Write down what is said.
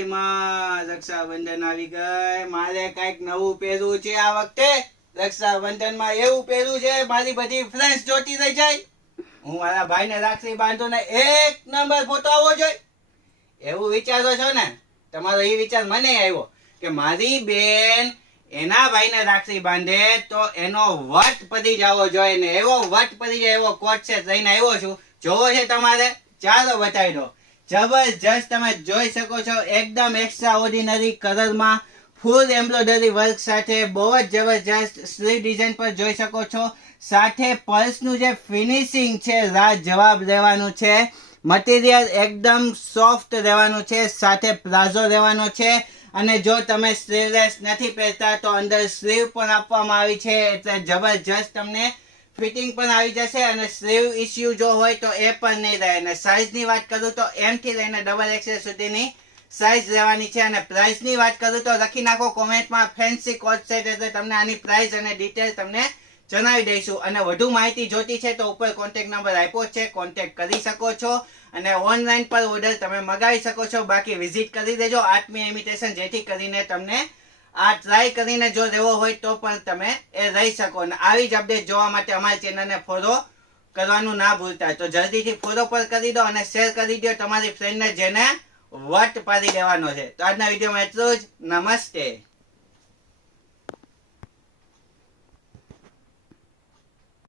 જય માં રક્ષાબંધન આવી ગઈ. મારે કઈક નવું પહેરવું છે આ વખતે. રક્ષાબંધન માં એવું પહેરવું છે મારી બધી ફ્રેન્ડ્સ જોતી રહી જાય. હું મારા ભાઈને રાખડી બાંધું ને એક નંબર ફોટો આવવો જોઈએ. એવું વિચારો છો ને? તમારો એ વિચાર મને આવ્યો કે મારી બેન એના ભાઈને રાખડી બાંધે તો એનો વટ પડી જવો જોઈએ ને એવો વટ પડી જાય એવો કોટ સેટ લઈને આવ્યો છું. જોવો છે તમારે? ચાલો બતાવી દો. જબરજસ્ત તમે જોઈ શકો છો, એકદમ એક્સ્ટ્રા ઓર્ડિનરી કલરમાં ફૂલ એમ્બ્રોઇડરી વર્ક સાથે બહુ જ જબરજસ્ત સ્લીવ ડિઝાઇન પર જોઈ શકો છો. સાથે પર્સનું જે ફિનિશિંગ છે જવાબ રહેવાનું છે. મટીરિયલ એકદમ સોફ્ટ રહેવાનું છે. સાથે પ્લાઝો રહેવાનો છે. અને જો તમે સ્લીવલેસ નથી પહેરતા તો અંદર સ્લીવ પણ આપવામાં આવી છે, એટલે જબરજસ્ત તમને ફિટિંગ પણ આવી જશે. અને સ્લીવ ઇસ્યુ જો હોય તો એ પણ નહીં રહે. અને સાઇઝની વાત કરું તો M થી લઈને XXL સુધીની સાઇઝ રહેવાની છે. અને પ્રાઇસની વાત કરું તો લખી નાખો કોમેન્ટમાં ફેન્સી કોટ સેટ, એટલે તમને આની પ્રાઇસ અને ડિટેલ તમને જણાવી દઈશું. અને વધુ માહિતી જોતી છે તો ઉપર કોન્ટેક્ટ નંબર આપ્યો છે, કોન્ટેક્ટ કરી શકો છો. અને ઓનલાઈન પર ઓર્ડર તમે મગાવી શકો છો. બાકી વિઝિટ કરી દેજો આત્મી ઇમિટેશન, જેથી કરીને તમને આ ટ્રાય કરીને જો રહેવો હોય તો પણ તમે એ રહી શકો. અને આવી જ અપડેટ જોવા માટે અમારી ચેનલને ફોલો કરવાનું ના ભૂલતા. તો જલ્દીથી ફોલો પર કરી દો અને શેર કરી દો તમારી ફ્રેન્ડને જેને વટ પાડી દેવાનો છે. તો આજના વિડીયોમાં એટલું જ. નમસ્તે.